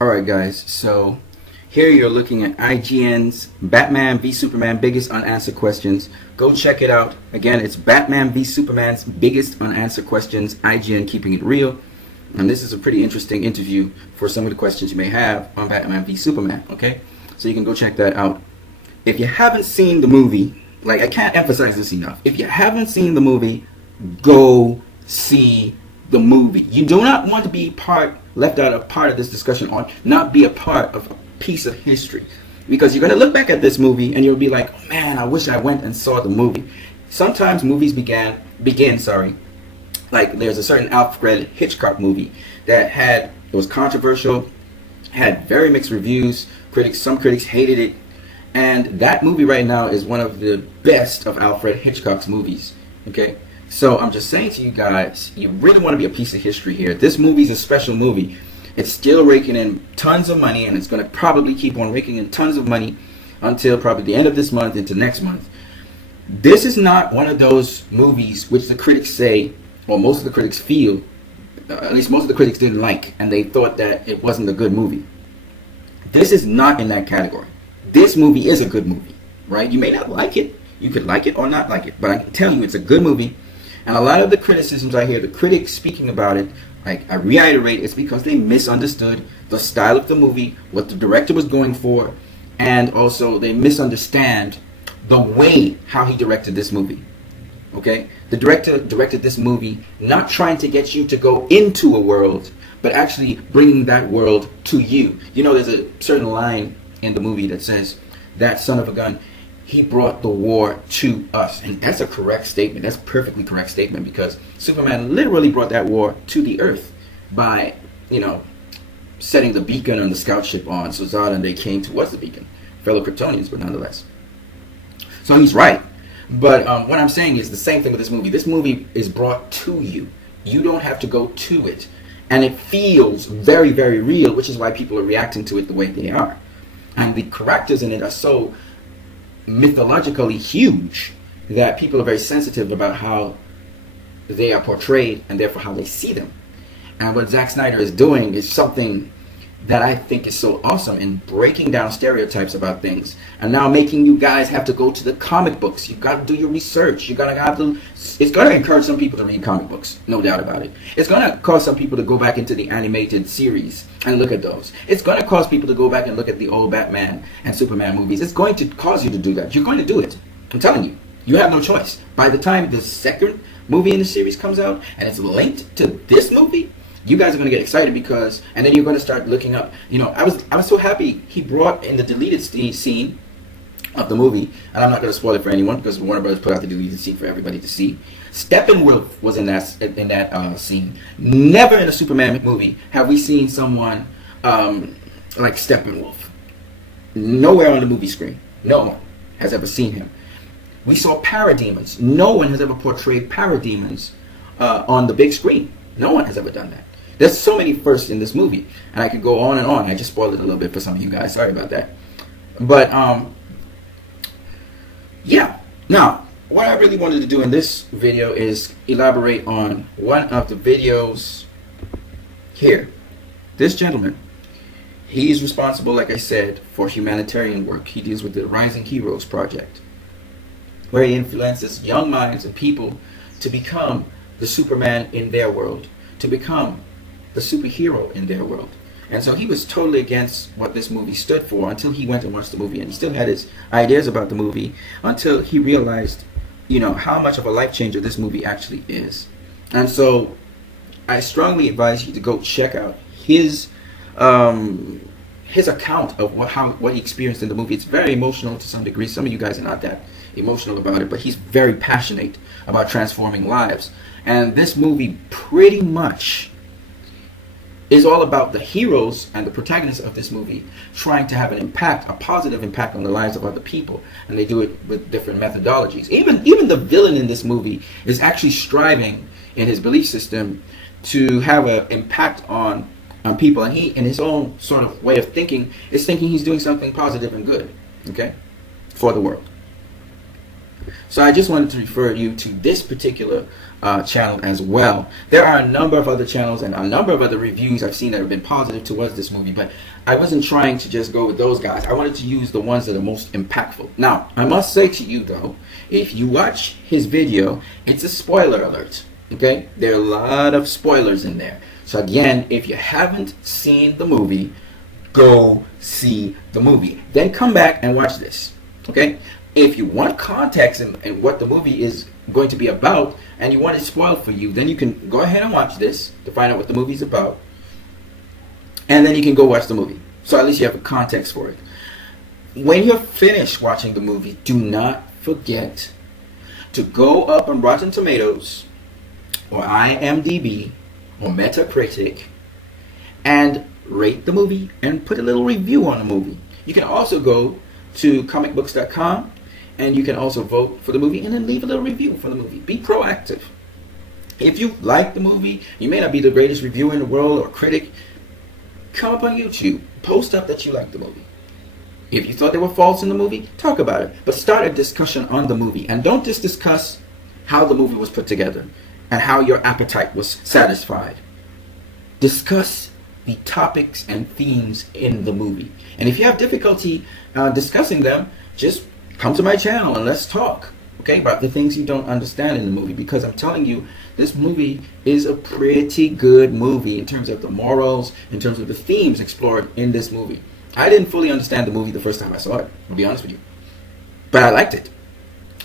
Alright guys, so here you're looking at IGN's Batman v Superman Biggest Unanswered Questions. Go check it out. Again, it's Batman v Superman's Biggest Unanswered Questions, IGN keeping it real. And this is a pretty interesting interview for some of the questions you may have on Batman v Superman, okay? So you can go check that out. If you haven't seen the movie, like I can't emphasize this enough, if you haven't seen the movie, go see the movie. You do not want to be left out of part of this discussion, or not be a part of a piece of history, because you're going to look back at this movie and you'll be like, oh, man, I wish I went and saw the movie. Sometimes movies begin like there's a certain Alfred Hitchcock movie that was controversial, had very mixed reviews. Some critics hated it, and that movie right now is one of the best of Alfred Hitchcock's movies. Okay, so I'm just saying to you guys, you really want to be a piece of history here. This movie's a special movie. It's still raking in tons of money, and it's going to probably keep on raking in tons of money until probably the end of this month into next month. This is not one of those movies which the critics say, or most of the critics feel, at least most of the critics didn't like, and they thought that it wasn't a good movie. This is not in that category. This movie is a good movie, right? You may not like it. You could like it or not like it, but I can tell you it's a good movie. And a lot of the criticisms I hear the critics speaking about it, like I reiterate, it's because they misunderstood the style of the movie, what the director was going for, and also they misunderstand the way how he directed this movie. Okay? The director directed this movie not trying to get you to go into a world, but actually bringing that world to you. You know, there's a certain line in the movie that says, that son of a gun, he brought the war to us. And that's a correct statement. That's a perfectly correct statement, because Superman literally brought that war to the earth by, setting the beacon on the scout ship on so Zod and they came towards the beacon. Fellow Kryptonians, but nonetheless. So he's right. But what I'm saying is the same thing with this movie. This movie is brought to you. You don't have to go to it. And it feels very, very real, which is why people are reacting to it the way they are. And the characters in it are so mythologically huge that people are very sensitive about how they are portrayed and therefore how they see them. And what Zack Snyder is doing is something that I think is so awesome in breaking down stereotypes about things, and now making you guys have to go to the comic books. You've got to do your research. It's going to encourage some people to read comic books, no doubt about it. It's going to cause some people to go back into the animated series and look at those. It's going to cause people to go back and look at the old Batman and Superman movies. It's going to cause you to do that. You're going to do it. I'm telling you. You have no choice. By the time the second movie in the series comes out and it's linked to this movie, you guys are going to get excited, and then you're going to start looking up. I was so happy he brought in the deleted scene of the movie, and I'm not going to spoil it for anyone because Warner Brothers put out the deleted scene for everybody to see. Steppenwolf was in that scene. Never in a Superman movie have we seen someone like Steppenwolf. Nowhere on the movie screen. No one has ever seen him. We saw parademons. No one has ever portrayed parademons on the big screen. No one has ever done that. There's so many firsts in this movie, and I could go on and on. I just spoiled it a little bit for some of you guys. Sorry about that. But yeah. Now, what I really wanted to do in this video is elaborate on one of the videos here. This gentleman, he is responsible, like I said, for humanitarian work. He deals with the Rising Heroes Project, where he influences young minds and people to become the Superman in their world, to become the superhero in their world. And so he was totally against what this movie stood for until he went and watched the movie, and he still had his ideas about the movie until he realized, how much of a life changer this movie actually is. And so I strongly advise you to go check out his account of what he experienced in the movie. It's very emotional to some degree. Some of you guys are not that emotional about it, but he's very passionate about transforming lives. And this movie pretty much is all about the heroes and the protagonists of this movie trying to have an impact, a positive impact on the lives of other people. And they do it with different methodologies. Even the villain in this movie is actually striving in his belief system to have an impact on people. And he, in his own sort of way of thinking, is thinking he's doing something positive and good, okay, for the world. So I just wanted to refer you to this particular channel as well. There are a number of other channels and a number of other reviews I've seen that have been positive towards this movie, but I wasn't trying to just go with those guys. I wanted to use the ones that are most impactful. Now, I must say to you though, if you watch his video, it's a spoiler alert. Okay? There are a lot of spoilers in there. So again, if you haven't seen the movie, go see the movie. Then come back and watch this. Okay? If you want context and what the movie is going to be about, and you want it spoiled for you, then you can go ahead and watch this to find out what the movie's about. And then you can go watch the movie. So at least you have a context for it. When you're finished watching the movie, do not forget to go up on Rotten Tomatoes or IMDB or Metacritic and rate the movie and put a little review on the movie. You can also go to comicbooks.com and you can also vote for the movie and then leave a little review for the movie. Be proactive. If you like the movie, you may not be the greatest reviewer in the world or critic, come up on YouTube, post up that you like the movie. If you thought there were faults in the movie, talk about it. But start a discussion on the movie. And don't just discuss how the movie was put together and how your appetite was satisfied. Discuss the topics and themes in the movie. And if you have difficulty discussing them, just come to my channel and let's talk, okay, about the things you don't understand in the movie. Because I'm telling you, this movie is a pretty good movie in terms of the morals, in terms of the themes explored in this movie. I didn't fully understand the movie the first time I saw it, I'll be honest with you. But I liked it.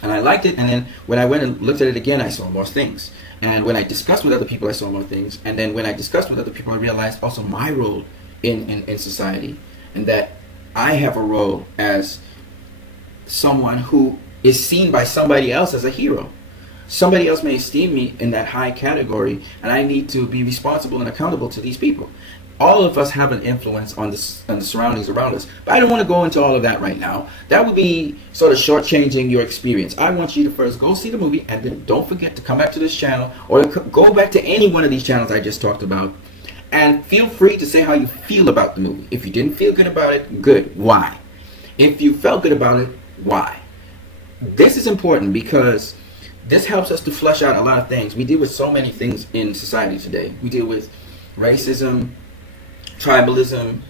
And I liked it, and then when I went and looked at it again, I saw more things. And when I discussed with other people, I saw more things. And then when I discussed with other people, I realized also my role in society. And that I have a role as someone who is seen by somebody else as a hero. Somebody else may esteem me in that high category, and I need to be responsible and accountable to these people. All of us have an influence on the surroundings around us. But I don't want to go into all of that right now. That would be sort of shortchanging your experience. I want you to first go see the movie, and then don't forget to come back to this channel or go back to any one of these channels I just talked about. And feel free to say how you feel about the movie. If you didn't feel good about it, good. Why? If you felt good about it, why? This is important because this helps us to flush out a lot of things. We deal with so many things in society today. We deal with racism, tribalism,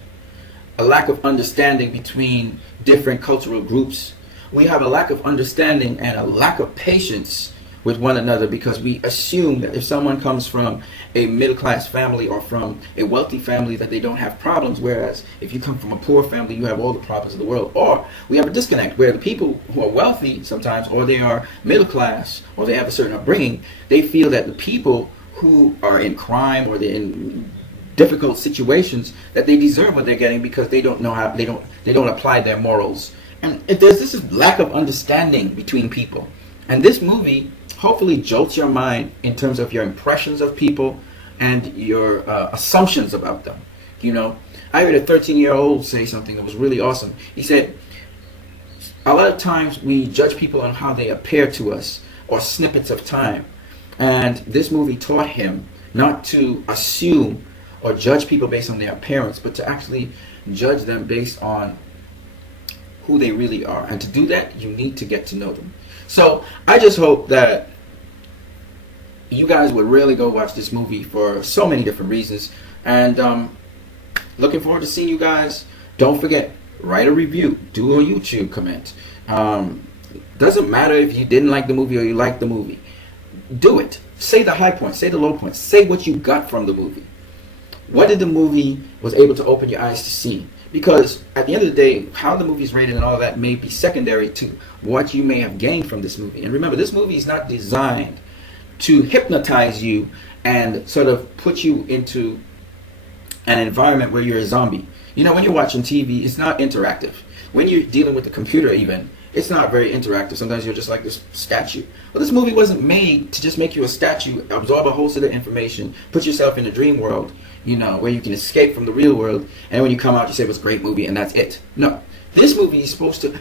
a lack of understanding between different cultural groups. We have a lack of understanding and a lack of patience with one another because we assume that if someone comes from a middle-class family or from a wealthy family that they don't have problems, whereas if you come from a poor family, you have all the problems of the world. Or we have a disconnect where the people who are wealthy sometimes, or they are middle-class, or they have a certain upbringing, they feel that the people who are in crime or they're in difficult situations, that they deserve what they're getting because they don't know how, they don't apply their morals. And there's this lack of understanding between people. And this movie hopefully jolts your mind in terms of your impressions of people and your assumptions about them. You know, I heard a 13-year-old say something that was really awesome. He said, a lot of times we judge people on how they appear to us or snippets of time. And this movie taught him not to assume or judge people based on their appearance, but to actually judge them based on who they really are. And to do that, you need to get to know them. So I just hope that you guys would really go watch this movie for so many different reasons. And looking forward to seeing you guys. Don't forget, write a review. Do a YouTube comment. Doesn't matter if you didn't like the movie or you liked the movie. Do it. Say the high points. Say the low points. Say what you got from the movie. What did the movie was able to open your eyes to see? Because at the end of the day, how the movie is rated and all that may be secondary to what you may have gained from this movie. And remember, this movie is not designed to hypnotize you and sort of put you into an environment where you're a zombie. You know, when you're watching TV, it's not interactive. When you're dealing with the computer even, it's not very interactive. Sometimes you're just like this statue. But this movie wasn't made to just make you a statue, absorb a whole set of information, put yourself in a dream world, you know, where you can escape from the real world, and when you come out you say it was a great movie and that's it. No. This movie is supposed to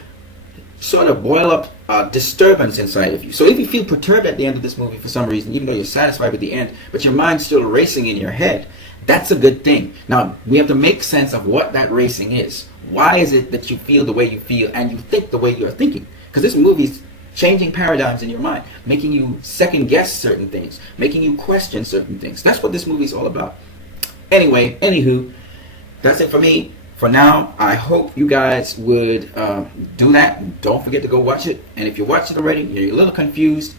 sort of boil up disturbance inside of you. So if you feel perturbed at the end of this movie for some reason, even though you're satisfied with the end, but your mind's still racing in your head, that's a good thing. Now, we have to make sense of what that racing is. Why is it that you feel the way you feel and you think the way you're thinking? Because this movie changing paradigms in your mind, making you second guess certain things, making you question certain things. That's what this movie is all about. Anyway, anywho, that's it for me. For now, I hope you guys would do that. Don't forget to go watch it. And if you watched it already, you're a little confused,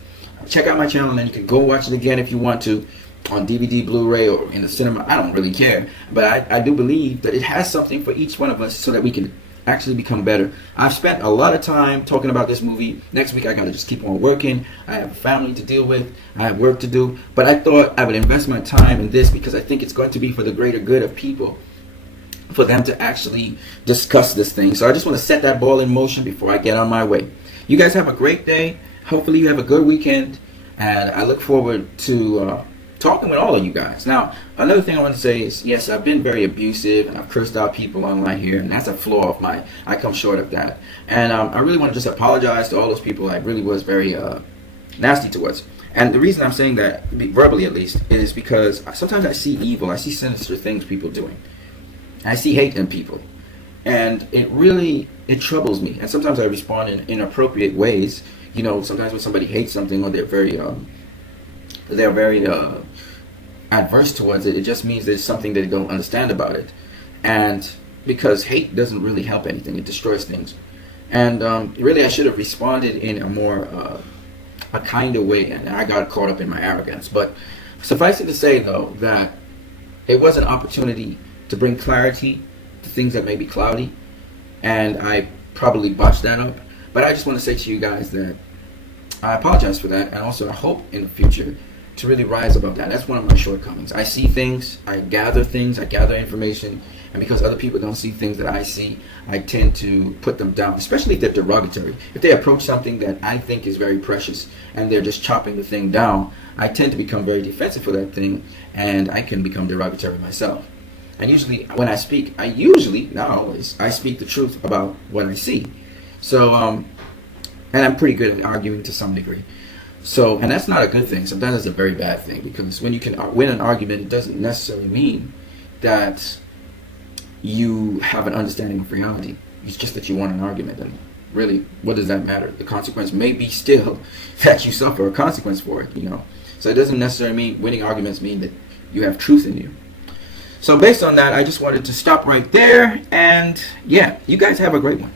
check out my channel, and then you can go watch it again if you want to, on DVD, Blu-ray, or in the cinema. I don't really care. But I do believe that it has something for each one of us so that we can actually become better. I've spent a lot of time talking about this movie. Next week I gotta just keep on working. I have a family to deal with. I have work to do. But I thought I would invest my time in this because I think it's going to be for the greater good of people, for them to actually discuss this thing. So I just want to set that ball in motion before I get on my way. You guys have a great day. Hopefully you have a good weekend, and I look forward to talking with all of you guys. Now, another thing I want to say is, yes, I've been very abusive and I've cursed out people online here, and that's a flaw of mine. I come short of that. And I really want to just apologize to all those people I really was very nasty towards. And the reason I'm saying that, verbally at least, is because sometimes I see evil, I see sinister things people doing. I see hate in people. And it troubles me. And sometimes I respond in inappropriate ways. You know, sometimes when somebody hates something, or they're very adverse towards it, it just means there's something they don't understand about it. And because hate doesn't really help anything, it destroys things. And really I should have responded in a more a kinder way, and I got caught up in my arrogance. But suffice it to say, though, that it was an opportunity to bring clarity to things that may be cloudy, and I probably botched that up. But I just want to say to you guys that I apologize for that, and also I hope in the future to really rise above that. That's one of my shortcomings. I see things, I gather information, and because other people don't see things that I see, I tend to put them down, especially if they're derogatory. If they approach something that I think is very precious and they're just chopping the thing down, I tend to become very defensive for that thing, and I can become derogatory myself. And usually when I speak, not always, I speak the truth about what I see. So, and I'm pretty good at arguing to some degree. So, and that's not a good thing. Sometimes it's a very bad thing, because when you can win an argument, it doesn't necessarily mean that you have an understanding of reality. It's just that you won an argument, and really, what does that matter? The consequence may be still that you suffer a consequence for it, you know. So it doesn't necessarily mean winning arguments mean that you have truth in you. So based on that, I just wanted to stop right there, and yeah, you guys have a great one.